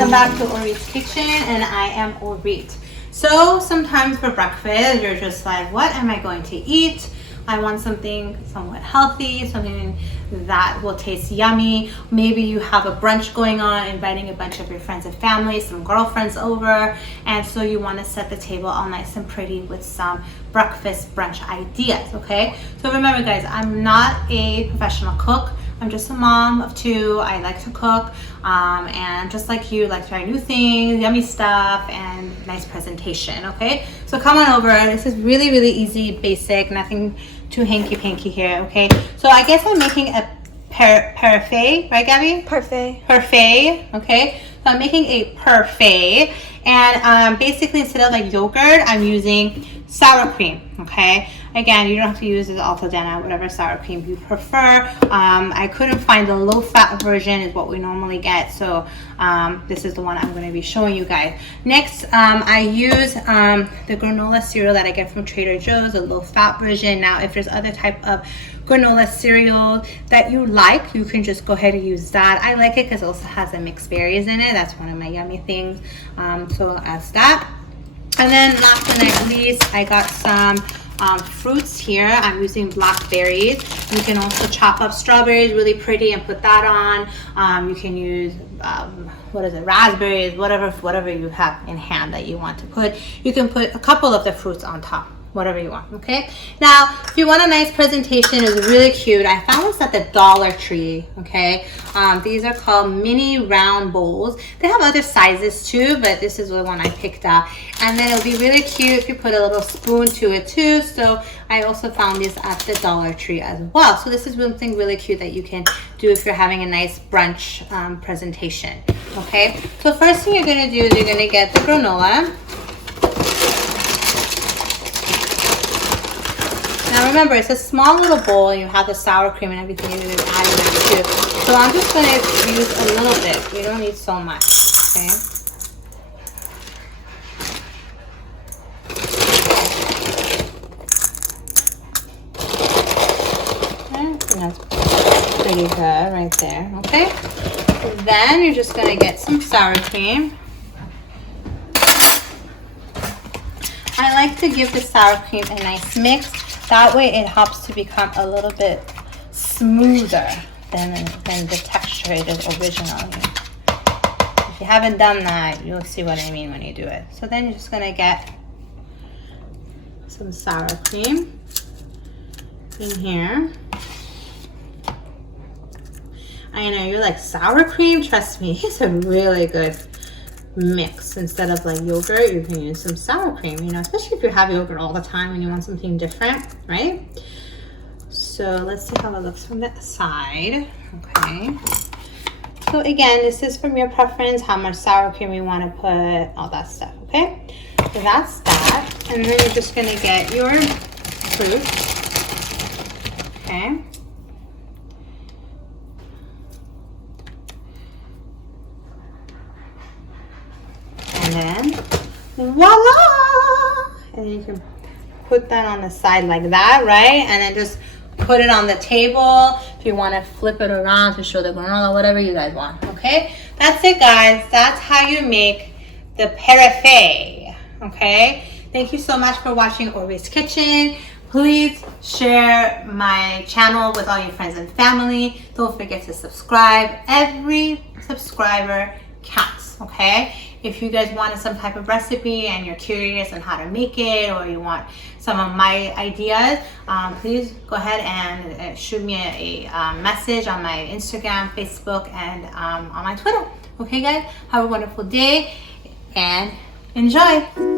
Welcome back to Orit's Kitchen, and I am Orit. So sometimes for breakfast, you're just like, what am I going to eat? I want something somewhat healthy, something that will taste yummy. Maybe you have a brunch going on, inviting a bunch of your friends and family, some girlfriends over, and so you want to set the table all nice and pretty with some breakfast brunch ideas, okay? So remember guys, I'm not a professional cook. I'm just a mom of two. I like to cook, and just like you, like to try new things, yummy stuff, and nice presentation, okay? So come on over. This is really, really easy, basic, nothing too hanky-panky here, okay? So I guess I'm making a parfait, right, Gabby? Parfait. Parfait, okay? So I'm making a parfait, and basically instead of like yogurt, I'm using sour cream, okay? Again, you don't have to use the Altadena, whatever sour cream you prefer. I couldn't find the low-fat version is what we normally get, so this is the one I'm going to be showing you guys. Next, I use the granola cereal that I get from Trader Joe's, a low-fat version. Now, if there's other type of granola cereal that you like, you can just go ahead and use that. I like it because it also has the mixed berries in it. That's one of my yummy things, so as that. And then last but not least, I got some fruits here. I'm using blackberries. You can also chop up strawberries really pretty and put that on. You can use raspberries, whatever you have in hand that you want to put. You can put a couple of the fruits on top, whatever you want, okay? Now, if you want a nice presentation, it's really cute. I found this at the Dollar Tree, okay? These are called mini round bowls. They have other sizes too, but this is the one I picked up. And then it'll be really cute if you put a little spoon to it too. So I also found this at the Dollar Tree as well. So this is something really cute that you can do if you're having a nice brunch presentation, okay? So first thing you're gonna do is you're gonna get the granola. Now remember, it's a small little bowl and you have the sour cream and everything you're going to be adding that too. So I'm just going to use a little bit. You don't need so much, okay? That's pretty good right there, okay? Then you're just going to get some sour cream. I like to give the sour cream a nice mix. That way it helps to become a little bit smoother than the texture it is originally. If you haven't done that, you'll see what I mean when you do it. So then you're just gonna get some sour cream in here. I know you're like, sour cream? Trust me, it's a really good mix. Instead of like yogurt, you can use some sour cream, you know, especially if you have yogurt all the time and you want something different, right? So let's see how it looks from the side, okay? So again, this is from your preference, how much sour cream you want to put, all that stuff, okay? So that's that. And then you're just gonna get your fruit, okay? And then voila! And you can put that on the side like that, right? And then just put it on the table. If you want to flip it around to show the granola, whatever you guys want, okay? That's it, guys. That's how you make the parfait, okay? Thank you so much for watching Orit's Kitchen. Please share my channel with all your friends and family. Don't forget to subscribe. Every subscriber counts, okay? If you guys wanted some type of recipe and you're curious on how to make it, or you want some of my ideas, please go ahead and shoot me a message on my Instagram, Facebook, and on my Twitter. Okay guys, have a wonderful day and enjoy.